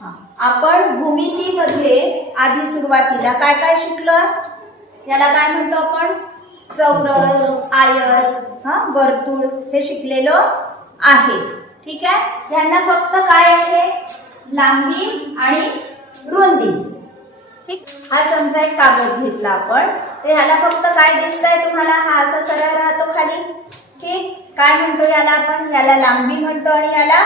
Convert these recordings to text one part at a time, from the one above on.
आपण भूमितीमध्ये आधी सुरुवातीला काय काय शिकलो? याला काय म्हणतो आपण? चौरस, आयत, वर्तुळ हे शिकलेलो आहे. ठीक आहे. यांना फक्त काय आहे? लांबी आणि रुंदी. ठीक. हा समजा एक कागद घेतला आपण, तर ह्याला फक्त काय दिसतंय तुम्हाला? हा असा सरळ राहतो खाली. ठीक. काय म्हणतो याला आपण? याला लांबी म्हणतो आणि याला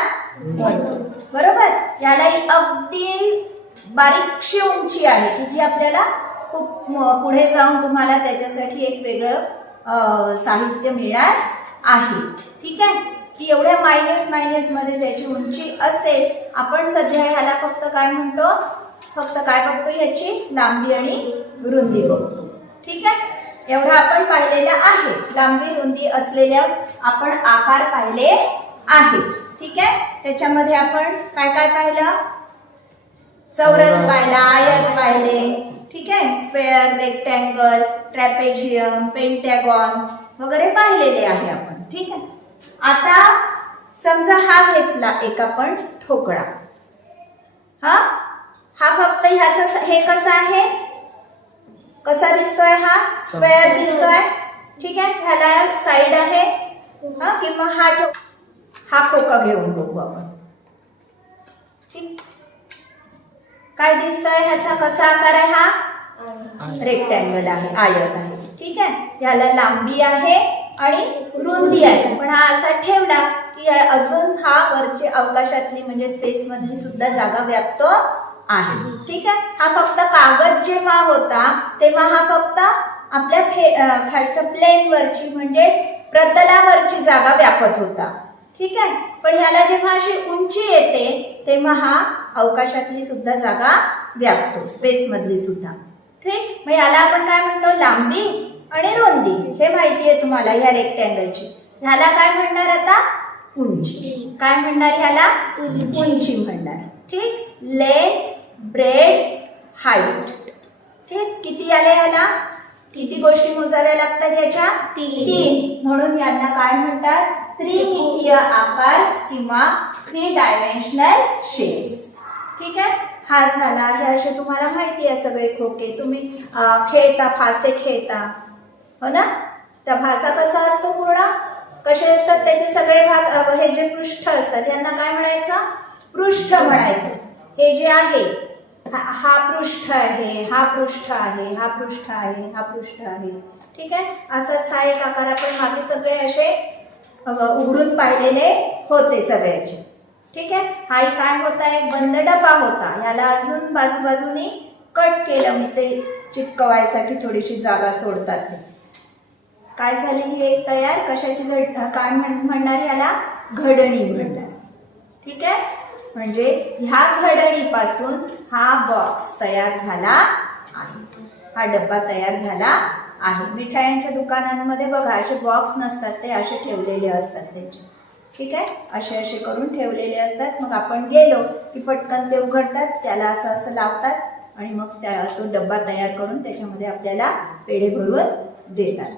वर्तुळ. बरोबर. याला अगदी बारीकशी उंची आहे की जी आपल्याला खूप पुढे जाऊन तुम्हाला त्याच्यासाठी एक वेगळं साहित्य मिळणार आहे. ठीक आहे. की एवढ्या मायन्यूट मध्ये त्याची उंची असेल. आपण सध्या ह्याला फक्त काय म्हणतो? फक्त काय बघतो? याची लांबी आणि रुंदी बघतो. ठीक आहे. एवढं आपण पाहिलेलं आहे. लांबी रुंदी असलेल्या आपण आकार पाहिले आहेत. ठीक आहे. त्याच्यामध्ये आपण काय काय पाहिलं? चौरस पाहिला, आयत पाहिले. ठीक आहे. स्क्वेअर, रेक्टँगल, ट्रॅपेझियम, पेंटॅगॉन वगैरे पाहिलेले आहे आपण. ठीक आहे. आता समजा हा घेतला एक आपण ठोकळा. हा फक्त ह्याचा हे कसा आहे? कसा दिसतोय? हा स्क्वेअर दिसतोय. ठीक आहे. ह्याला साइड आहे. किंवा हा खोका घेऊन बघू आपण. ठीक. काय दिसतंय? ह्याचा कसा आकार आहे? हा रेक्टँगल आहे, आयत आहे. ठीक आहे. ह्याला लांबी आहे आणि रुंदी आहे. पण हा असा ठेवला की अजून हा वरची अवकाशातली म्हणजे स्पेस मधली सुद्धा जागा व्यापतो आहे. ठीक आहे. हा फक्त कागद जेव्हा होता तेव्हा हा फक्त आपल्या खालच्या प्लेन वरची म्हणजे प्रतलावरची जागा व्यापत होता. ठीक आहे. पण ह्याला जेव्हा अशी उंची येते तेव्हा हा अवकाशातली सुद्धा जागा व्यापतो, स्पेस मधली सुद्धा. ठीक. मग याला आपण काय म्हणतो? लांबी आणि रुंदी. हे माहिती आहे तुम्हाला या रेक्टँगलची. ह्याला काय म्हणणार आता? उंची. काय म्हणणार ह्याला? उंची म्हणणार. ठीक. Length, bread, height. ठीक. किती आले ह्याला? किती गोष्टी मोजाव्या लागतात याच्या? 3. म्हणून यांना काय म्हणतात? त्रिमितीय आकार किंवा 3 डायमेन्शनल शेप्स. ठीक आहे. हा झाला. हे असे तुम्हाला माहिती आहे सगळे खोके. तुम्ही खेळता, फासे खेळता, हो ना? त्या फासा कसा असतो पूर्ण? कसे असतात त्याचे सगळे भाग? हे जे पृष्ठ असतात यांना काय म्हणायचं? पृष्ठ म्हणायचं. हे जे आहे हा पृष्ठ आहे, हा पृष्ठ आहे, हा पृष्ठ आहे, हा पृष्ठ आहे. ठीक आहे. असाच हा एक आकार आपण मागे सगळे असे उघडून पाहिलेले होते सगळ्याचे. ठीक आहे. हा काय होता? एक बंद डबा होता. याला अजून बाजूबाजूनी कट केलं मी ते चिटकवायसाठी थोडीशी जागा सोडतात ते. काय झाली हे तयार? कशाची काय म्हणणार? याला घडणी म्हणणार. ठीक आहे. म्हणजे ह्या घडणीपासून हा बॉक्स तयार झाला आहे. हा डब्बा तयार झाला आहे. मिठायांच्या दुकानांमध्ये बघा असे बॉक्स नसतात, ते असे ठेवलेले असतात त्याचे. ठीक आहे. असे असे करून ठेवलेले असतात. मग आपण गेलो की पटकन ते उघडतात, त्याला असं असं लावतात आणि मग तो डब्बा तयार करून त्याच्यामध्ये आपल्याला पेढे भरून देतात.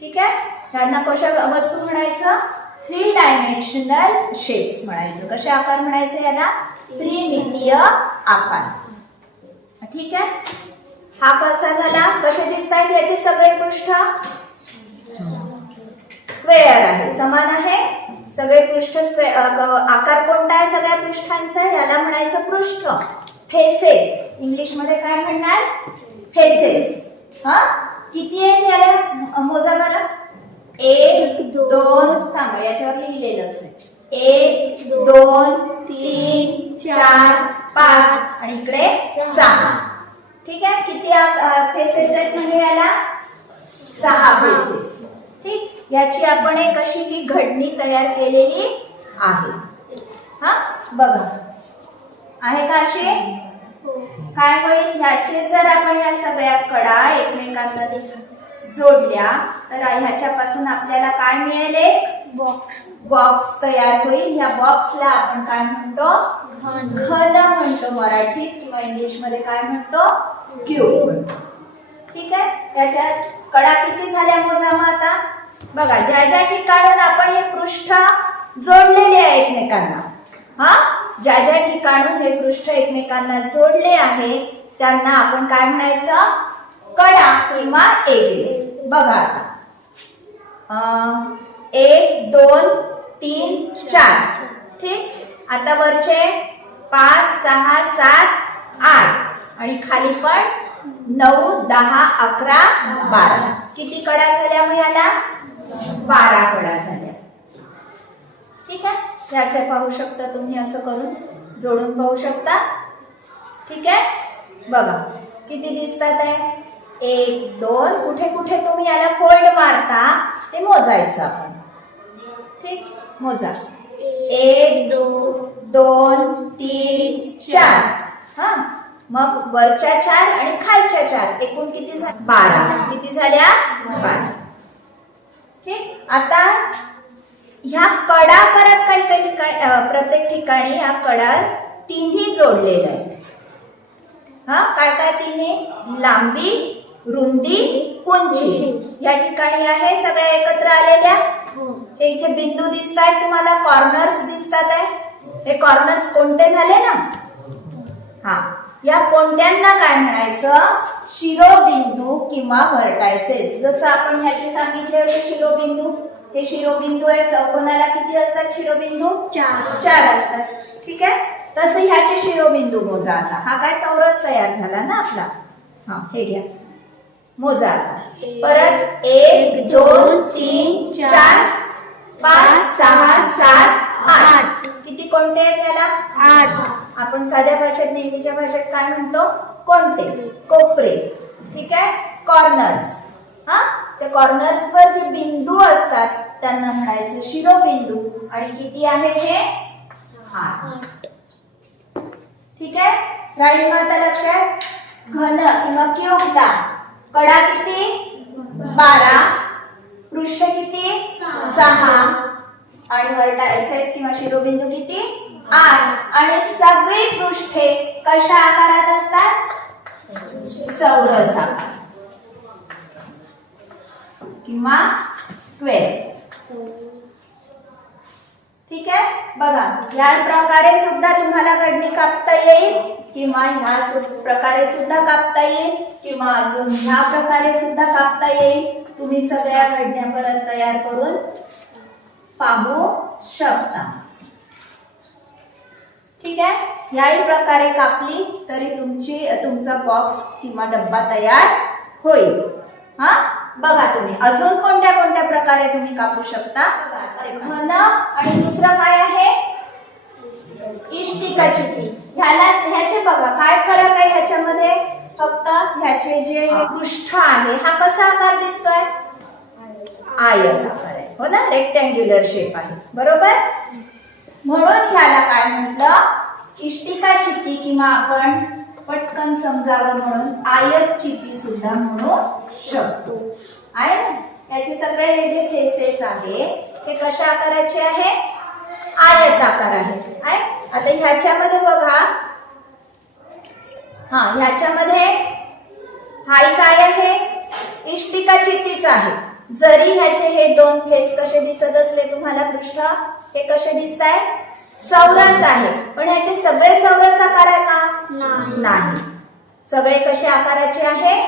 ठीक आहे. ह्यांना कशा वस्तू म्हणायचं? 3 डायमेन्शनल शेप्स म्हणायचं. कसे आकार म्हणायचे याला? त्रिमितीय आकार. ठीक आहे. हा कसा झाला? कसे दिसत आहेत याचे सगळे पृष्ठ? स्क्वेअर आहे, समान आहे सगळे पृष्ठ. आकार कोणता आहे सगळ्या पृष्ठांचा? याला म्हणायचं पृष्ठ. फेसेस. इंग्लिश मध्ये काय म्हणणार? फेसेस. किती आहेत याला? मोजा बरं. 1 2 थांबा याच्यावर लिहिलेलंच आहे. 1 2 3 4 5 आणि इकडे 6. ठीक आहे. किती फेसेस आहेत म्हणजे याला? 6 फेसेस. ठीक. याची आपण एक अशी ही घडणी तयार केलेली आहे. बघा आहे का अशी? काय होईल? ह्याचे जर आपण या सगळ्या कडा एकमेकांमध्ये जोडल्या तर ह्याच्यापासून आपल्याला काय मिळेल? एक बॉक्स तयार होईल. ह्या बॉक्सला आपण काय म्हणतो? घन म्हणतो मराठीत, किंवा इंग्लिश मध्ये काय म्हणतो? क्यूब म्हणतो. ठीक आहे. त्याच्यात कडा किती झाल्या मोजा मग आता. बघा ज्या ज्या ठिकाणून आपण हे पृष्ठ जोडलेले आहे एकमेकांना, ज्या ज्या ठिकाणून हे पृष्ठ एकमेकांना जोडले आहे त्यांना आपण काय म्हणायचं? कडा किंवा एजेस. बघा आता 1 2 3 4. ठीक. आता वरचे 5 6 7 8 आणि खाली पण 9 10 11 12. किती कडा झाल्या मग याला? 12 कडा झाल्या. ठीक आहे. याचे पाहू शकता तुम्ही, असं करून जोडून पाहू शकता. ठीक आहे. बघा किती दिसतात आहे? 1 2. कुठे कुठे तुम्ही याला फोल्ड मारता ते मोजायचं आपण. ठीक. मोजा. 1 2 3 4. हा, मग वरच्या 4 आणि खालच्या 4 एकूण किती झाल्या? 12. किती झाल्या? 12. ठीक. आता ह्या कडा परत काही काही ठिकाणी, प्रत्येक ठिकाणी या कडा तिन्ही जोडलेल्या आहेत. हा, काय काय तिन्ही? लांबी, रुंदी, उंची या ठिकाणी आहे सगळ्या एकत्र आलेल्या. हे इथे बिंदू दिसत आहेत तुम्हाला, कॉर्नर्स दिसतात आहे. हे कॉर्नर्स कोणते झाले ना? हा, या कोणत्यांना काय म्हणायचं? शिरोबिंदू किंवा व्हर्टायसेस. जसं आपण ह्याचे सांगितले होते शिरोबिंदू. हे शिरोबिंदू आहे. चौकोनाला किती असतात शिरोबिंदू? 4 असतात. ठीक आहे. तसं ह्याचे शिरोबिंदू मोजा आता. हा काय चौरस तयार झाला ना आपला. हा, हे घ्या मोजा आता. परत 1 2 3 4 5 6 7 8. किती कोणते आहेत याला? 8. आपण साध्या भाषेत, नेहमीच्या भाषेत काय म्हणतो? कोणते? कोपरे. ठीक आहे. कॉर्नर्स. हा, त्या कॉर्नर्स वर जे बिंदू असतात त्यांना म्हणायचं शिरोबिंदू. आणि किती आहेत हे? 8. ठीक आहे. राहील मग आता लक्षात. घन किंवा क्यूबला कडा किती? 12. पृष्ठ किती? 6. आणि व्हर्टायसेस किंवा शिरोबिंदू किती? 8. आणि सगळी पृष्ठे कशा आकारात असतात? चौरस आकार किंवा स्क्वेअर. ठीक आहे. बघा या प्रकारे सुद्धा तुम्हाला घडणी कापता येईल किंवा ह्या प्रकारे सुद्धा कापता येईल किंवा अजून ह्या प्रकारे सुद्धा कापता येईल. तुम्ही सगळ्या घडण्या परत तयार करून पाहू शकता. ठीक आहे. याही प्रकारे कापली तरी तुमचा बॉक्स किंवा डब्बा तयार होईल. हा, बघा तुम्ही अजून कोणत्या कोणत्या प्रकारे तुम्ही कापू शकता. घन आणि दुसरं काय आहे? इष्टिका चित्ती. ह्याचे बघा काय फरक आहे ह्याच्यामध्ये? फक्त ह्याचे जे पृष्ठ आहे हा कसा आकार दिसतोय? आयत आकार आहे. हो ना, रेक्टँग्युलर शेप आहे. बरोबर. म्हणून ह्याला काय म्हटलं? इष्टिका चित्ती किंवा आपण पटकन समजावं म्हणून आयत चित्ती सुद्धा म्हणू शकतो. आहे ना. याचे सगळे हे जे फेसेस आहे हे कशा आकाराचे आहे? आयत आकार आहे. आता ह्याच्यामध्ये बघा, हा ह्याच्यामध्ये हाय काय आहे? इष्टिका चित्तीच आहे. जरी ह्याचे हे दोन फेस कसे दिसत असले तुम्हाला पृष्ठ, हे कसे दिसत आहेत? चौरस आहे. पण ह्याचे सगळे चौरस आकार आहे का? नाही. सगळे कसे आकाराचे आहे?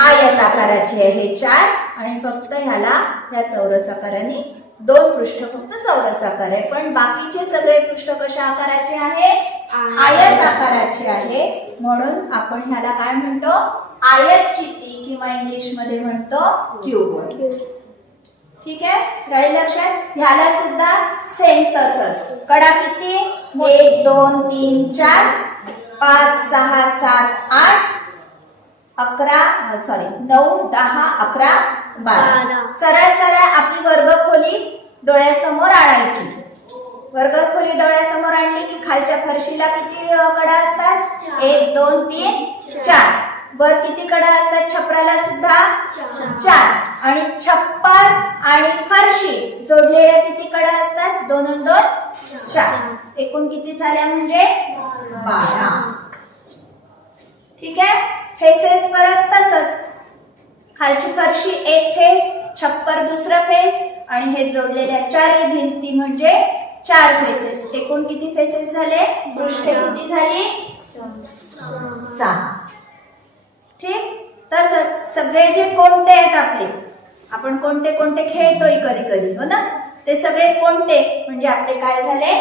आयत आकाराचे आहे 4. आणि फक्त ह्याला या चौरस आकाराने 2 पृष्ठ फक्त चौरस आकार आहे. पण बाकीचे सगळे पृष्ठ कशा आकाराचे आहे? आयत आकाराचे आहे. म्हणून आपण ह्याला काय म्हणतो? आयत चित्ती किंवा इंग्लिश मध्ये म्हणतो क्यूब. ठीक आहे. राहील लक्षात. ह्याला सुद्धा सेम तसंच. कडा किती? 1 2 3 4 5 6 7 8 9 10 11 12. सरळ सरळ आपली वर्गखोली डोळ्यासमोर आणायची. वर्गखोली डोळ्यासमोर आणली की खालच्या फरशीला किती कडा असतात? 1 2 3 4. वर किती कडा असतात? छपराला सुद्धा 4. आणि छप्पर आणि फरशी जोडलेल्या किती कडा असतात? 2 आणि 2 4. एकूण किती झाल्या म्हणजे 12. ठीक आहे. फेसेस परत तसंच. खालची फरशी एक फेस, छप्पर दुसरा फेस आणि हे जोडलेल्या 4 भिंती म्हणजे 4 फेसेस. एकूण किती फेसेस झाले? पृष्ठे किती झाली? 6. ठीक. तसंच सगळे जे कोणते आहेत आपले, आपण कोणते कोणते खेळतोय कधी कधी, हो ना, ते सगळे कोणते म्हणजे आपले काय झाले?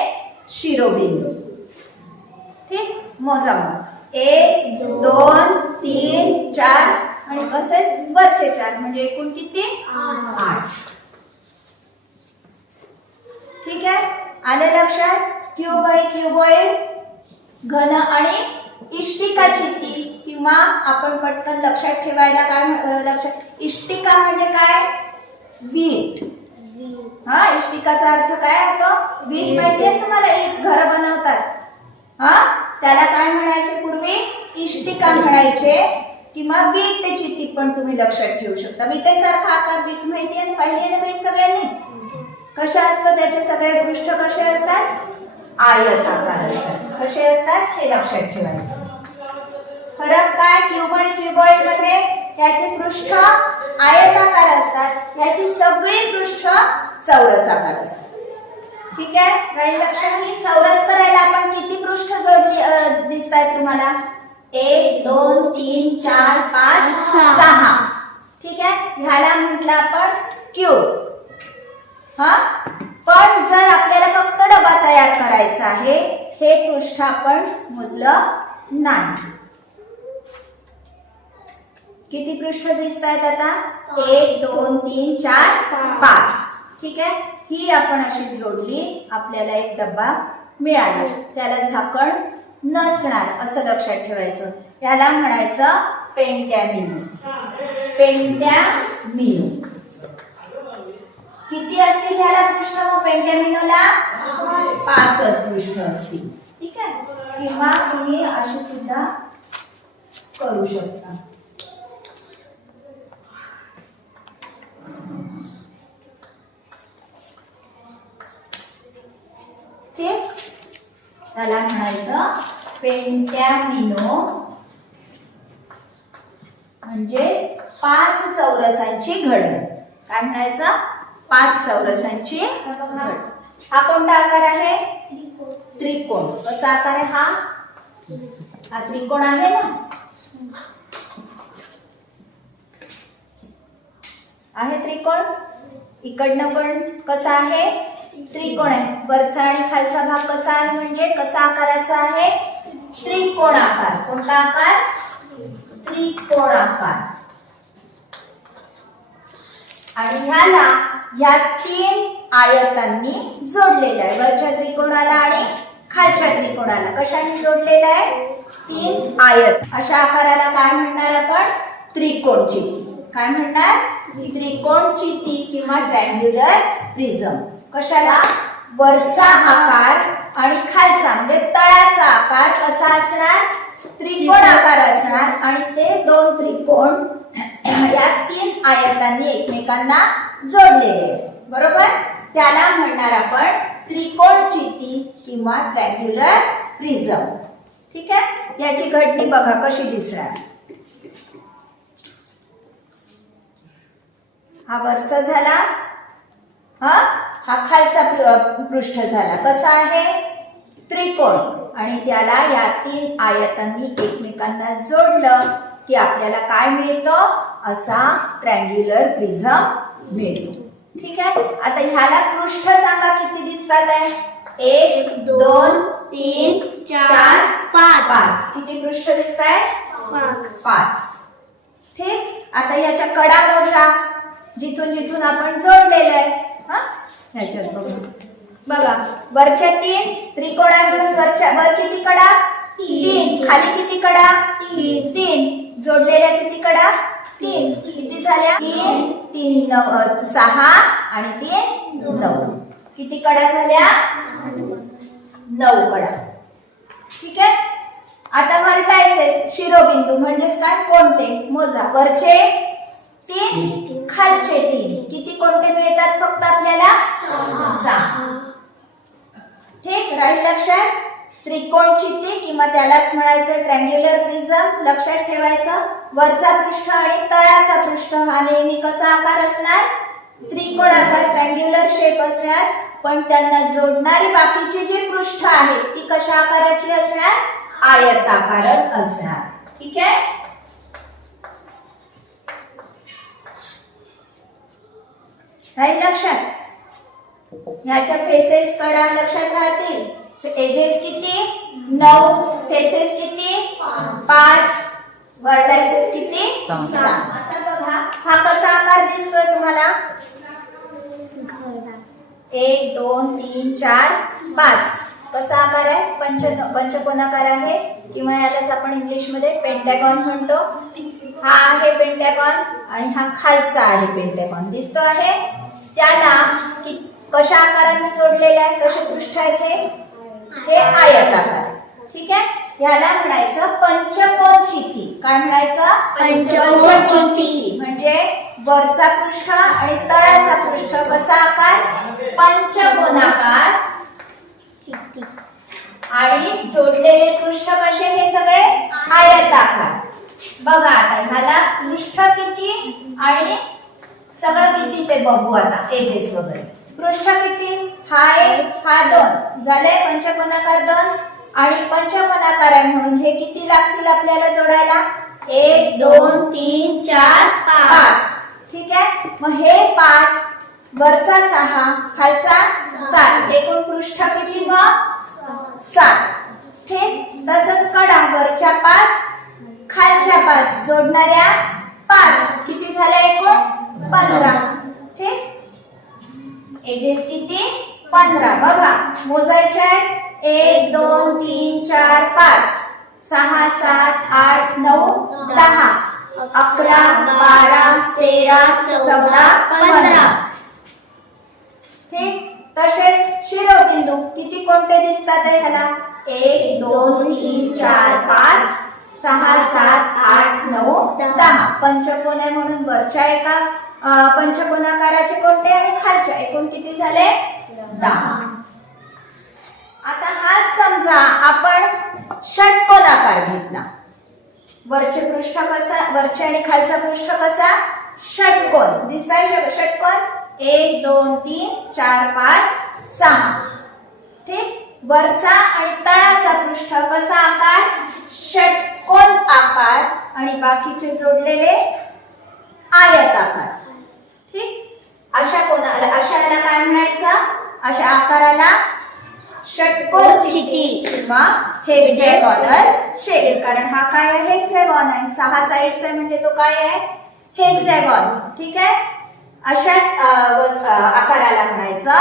शिरोबिंदू. ठीक. मोजा मग. 1 2 3 4 आणि असेच वरचे 4 म्हणजे एकूण किती? 8. ठीक आहे. आलं लक्षात? क्यूब आणि क्यूबॉइड, घन आणि इष्टिका चित्ती, किंवा आपण पटकन लक्षात ठेवायला काय लक्षात, इष्टिका म्हणजे काय? वीट. हा, इष्टिकाचा अर्थ काय होतो? वीट. माहितीये तुम्हाला? ईट घर बनवतात, हा, त्याला काय म्हणायचे पूर्वी? इष्टिका म्हणायचे, किंवा वीट ते चित्ती पण तुम्ही लक्षात ठेवू शकता. विटेसारखा आकार वीट माहितीये ना? पाहिली ना वीट सगळ्यांनी? कशा असतं? त्याचे सगळे पृष्ठ कसे असतात? आयताकार असतात. कसे असतात हे लक्षात ठेवायचं. फरक काय? क्यूब आणि क्यूबॉइड मध्ये याचे पृष्ठ आयताकार असतात, याची सगळी पृष्ठ चौरसाकार असतात. ठीक आहे. राहील लक्षात? चौरस करायला आपण किती पृष्ठ जोडली दिसतायत तुम्हाला? 1 2 3 4 5 6. ठीक आहे. ह्याला म्हटलं आपण क्यूब. हा, पण जर आपल्याला फक्त डबा तयार करायचा आहे, हे पृष्ठ आपण मोजलं नाही. किती पृष्ठ दिसत आहेत आता? 1 2 3 4 5. ठीक आहे. ही आपण अशी जोडली, आपल्याला एक डब्बा मिळाला. त्याला झाकण नसणार असं लक्षात ठेवायचं. याला म्हणायचं पेंटॅमिनो. पेंटॅमिनो. किती असतील याला पृष्ठ? मग पेंटॅमिनोला 5च पृष्ठ असतील. ठीक आहे. किंवा तुम्ही अशी सुद्धा करू शकता. ठीक. त्याला म्हणायचं पेंटॅमिनो, म्हणजे 5 चौरसांची घड. काय म्हणायचं? 5 चौरसांची घड. हा कोणता आकार आहे? त्रिकोण. कसा आकार आहे हा? हा त्रिकोण आहे ना? आहे त्रिकोण. इकडनं पण कसा आहे? त्रिकोण आहे. वरचा आणि खालचा भाग कसा आहे? म्हणजे कसा आकाराचा आहे? त्रिकोण आकार. कोणता आकार? त्रिकोण आकार. आणि ह्याला ह्या 3 आयतांनी जोडलेलं आहे. वरच्या त्रिकोणाला आणि खालच्या त्रिकोणाला कशाने जोडलेलं आहे? 3 आयत. अशा आकाराला काय म्हणणार आपण? त्रिकोण चित्ती. काय म्हणणार? त्रिकोण चित्ती किंवा ट्रँग्युलर प्रिझम. कशाला? वरचा आकार आणि खालचा म्हणजे तळाचा आकार कसा असणार? त्रिकोण आकार असणार. आणि ते 2 त्रिकोण या 3 आयतांनी एकमेकांना जोडलेले. बरोबर? त्याला म्हणणार आपण त्रिकोण चित्ती किंवा ट्रँग्युलर प्रिझम. ठीक आहे. याची घटनी बघा कशी दिसणार. हा वरचा झाला, हा खालचा पृष्ठ झाला. कसा आहे? त्रिकोण. आणि त्याला या 3 आयतांनी एकमेकांना जोडलं की आपल्याला काय मिळतं? असा ट्रँग्युलर प्रिझम मिळतो. ठीक आहे. आता ह्याला पृष्ठ सांगा किती दिसतात आहे? 1 2 3 4 5. किती पृष्ठ दिसत आहेत? 5. ठीक. आता याच्या कडा मोजा, जिथून जिथून आपण जोडलेलं आहे. हा, ह्याच्यात बघा. वरच्या 3 त्रिकोणांकडून वर किती कडा? 3. खाली किती कडा? 3. जोडलेल्या किती कडा? 3. किती झाल्या? 3 3 9 6 आणि 3 9. किती कडा झाल्या? 9 कडा. ठीक आहे. आता व्हर्टायसेस, शिरोबिंदू म्हणजेच काय? कोणते? मोजा. वरचे 3, खालचे 3. किती कोणते मिळतात फक्त आपल्याला? 6. ठीक. राहील लक्षात? त्रिकोण चित्ती किंवा त्यालाच म्हणायचं ट्रँग्युलर प्रिझम. लक्षात ठेवायचं. वरचा पृष्ठ आणि तळाचा पृष्ठ हा नेहमी कसा आकार असणार? त्रिकोण आकार, ट्रँग्युलर शेप असणार. पण त्यांना जोडणारी बाकीची जी पृष्ठ आहेत ती कशा आकाराची असणार? आयताकारच असणार. ठीक आहे. राहील लक्षात? ह्याच्या फेसेस कडा लक्षात राहतील. एजेस किती? 9. फेसेस किती? 5. वर्टायसेस किती? 6. आता बघा हा कसा आकार दिसतोय तुम्हाला? 1 2 3 4 5. कसा आकार आहे? पंचकोनाकार आहे किंवा यालाच आपण इंग्लिश मध्ये पेंटॅगॉन म्हणतो. हा आहे पेंटॅगॉन आणि हा खालचा आहे पेंटॅगॉन. दिसतो आहे? त्याला कशा आकाराने जोडलेले आहे? कसे पृष्ठ आहेत? हे आयताकार. ठीक आहे. याला म्हणायचं पंचकोन चिती. काय म्हणायचं? पंचकोन चिती. म्हणजे वरचा पृष्ठ आणि तळाचा पृष्ठ कसा आकार? पंचकोनाकार. आणि जोडलेले पृष्ठ कसे? हे सगळे आयताकार. बघा आता ह्याला पृष्ठ किती आणि सगळं किती ते बघू आता. एजेस वगैरे. पृष्ठ किती? हा 1 हा 2 झाले. पंचकोनाकार 2 आणि पंचकोनाकार आहे म्हणून हे किती लागतील आपल्याला जोडायला? 1 2 3 4 5. ठीक आहे. मग हे 5 वरचा 6 खालचा 7 एकूण पृष्ठ किती? मग 7. ठीक. तसंच कडा वरच्या 5 खालच्या 5 जोडणाऱ्या 5 किती झाल्या एकूण? 15. ठीक. एजेस किती? 15. बघा मोजायचे आहेत. 1 2 3 4 5 6 7 8 9 10 11 12 13 14 15. ठीक. तसेच शिरोबिंदू किती कोणते दिसतात ह्याला? 1 2 3 4 5 6 7 8 9 10. पंचकोन आहे म्हणून वरच्या एका पंचकोनाकाराचे कोणते आणि खालच्या एकूण किती झाले? 10. आता हाच समजा आपण षटकोनाकार घेतला. वरचे पृष्ठ कसा? वरचे आणि खालचा पृष्ठ कसा? षटकोन. दिसताय षटकोन? 1 2 3 4 5 6. ठीक. वरचा आणि तळाचा पृष्ठ कसा आकार? षटकोन आकार आणि बाकीचे जोडलेले आयताकार. ठीक. अशा याला काय म्हणायचं? अशा आकाराला षटकोन चिती किंवा हेक्सागोनल शेप. कारण हा काय आहे? हेक्सागॉन आहे. 6 साइड्स आहे म्हणजे तो काय आहे? हेक्सागॉन. ठीक आहे. अशा आकाराला म्हणायचं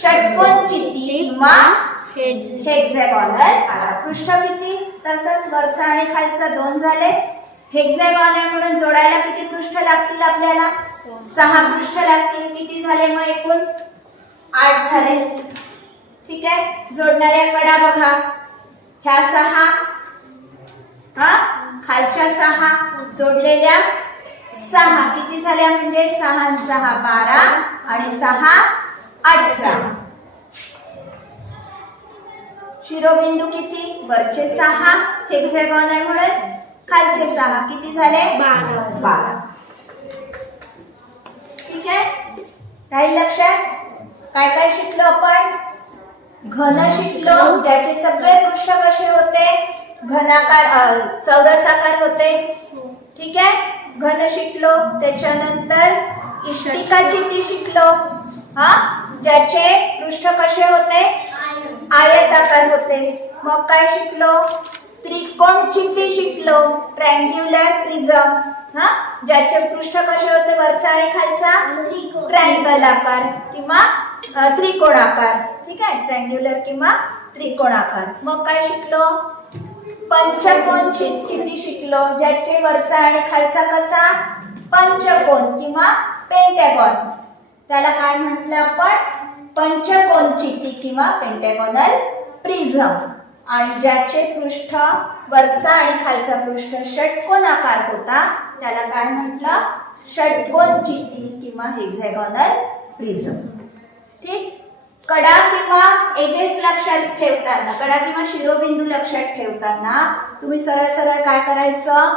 षटकोन चिती किंवा हेक्सागोनल. पृष्ठ किती? तसंच वरचा आणि खालचा 2 झाले. हेक्सागॉन आहे म्हणून जोडायला किती पृष्ठ लागतील आपल्याला? 6 पृष्ठ लागतील. किती झाले मग एकूण? 8 झाले. ठीक आहे. जोडणाऱ्या कडा बघा. ह्या 6 खालच्या 6 जोडलेल्या 6 किती झाल्या? म्हणजे 6 6 12 आणि 6 18. शिरोबिंदू किती? वरचे 6 हेक्सागॉन आहे म्हणून खालचे 6 किती झाले? 12. ठीक आहे. राहील लक्षात? काय काय शिकलो आपण? घन शिकलो ज्याचे सगळे पृष्ठ कसे होते? घनाकार चौरसाकार होते. ठीक आहे. घन शिकलो. त्याच्यानंतर इष्टिका चिती शिकलो. ज्याचे पृष्ठ कसे होते? आयताकार होते. मग काय शिकलो? त्रिकोण चिती शिकलो. Triangular prism. ज्याचे पृष्ठ कसे होते? वरचा आणि खालचा ट्रायंगल आकार किंवा त्रिकोणाकार. ठीक आहे. ट्रायंग्युलर किंवा त्रिकोणाकार. मग काय शिकलो? पंचकोन चिती शिकलो. ज्याचे वरचा आणि खालचा कसा? पंचकोन किंवा पेंटॅगॉन. त्याला काय म्हटलं आपण? पंचकोन चिती किंवा पेंटॅगॉनल प्रिझम. आणि ज्याचे पृष्ठ वरचा आणि खालचा पृष्ठ षटकोनाकार होता त्याला काय म्हटलं? षटकोन चिती किंवा हेक्सागोनल प्रिझम. ठीक. कडा किंवा एजेस लक्षात ठेवताना, कडा किंवा शिरोबिंदू लक्षात ठेवताना तुम्ही सरळ सरळ काय करायचं?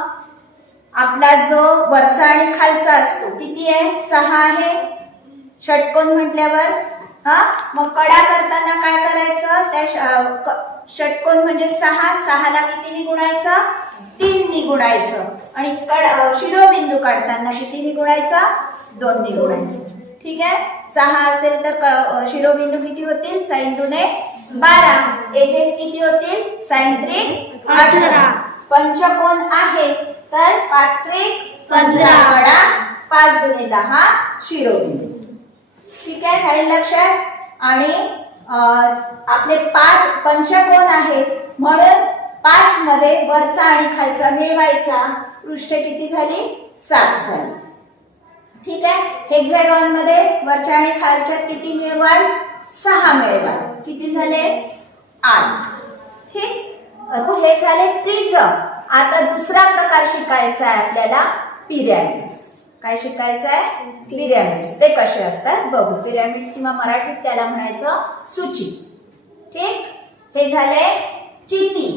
आपला जो वरचा आणि खालचा असतो किती आहे? 6 आहे षटकोन म्हटल्यावर. हा, मग कडा करताना काय करायचं, त्या षटकोन म्हणजे 6ला कितीने गुणायचं, 3 गुणायचं. आणि शिरोबिंदू काढताना कितीने गुणायचं, 2 गुणायचं. ठीक आहे. 6 असेल तर शिरोबिंदू किती होतील, sin 2 12, एजेस किती होतील, sin 3 18. पंचकोन आहे तर 5 3 15 कडा, 5 2 10 शिरोबिंदू. ठीक आहे, काही लक्षात. आणि आपले 5 पंचकोन आहेत म्हणून 5 मध्ये वरचा आणि खालचा मिळवायचा. पृष्ठ किती झाली, 7 झाली. ठीक आहे. हेक्सागॉन मध्ये वरच्या आणि खालच्या किती मिळवाल, 6 मिळवाल. किती झाले, 8. ठीक. हे झाले प्रिझम. आता दुसरा प्रकार शिकायचा आहे आपल्याला, पिरॅमिड्स. काय शिकायचं आहे, पिरॅमिड्स. ते कसे असतात बघू. पिरॅमिड्स किंवा मराठीत त्याला म्हणायचं सूची. ठीक. हे झाले चिती.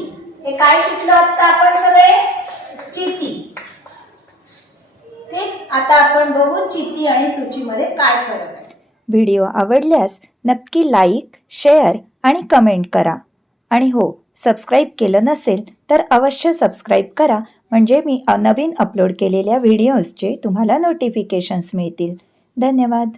हे काय शिकलो आता आपण सगळे, चिती. ठीक. आता आपण बघू चिती आणि सूचीमध्ये काय फरक आहे. व्हिडिओ आवडल्यास नक्की लाईक, शेअर आणि कमेंट करा. आणि हो, सबस्क्राईब केलं नसेल तर अवश्य सबस्क्राईब करा, म्हणजे मी नवीन अपलोड केलेल्या व्हिडिओजचे तुम्हाला नोटिफिकेशन्स मिळतील. धन्यवाद.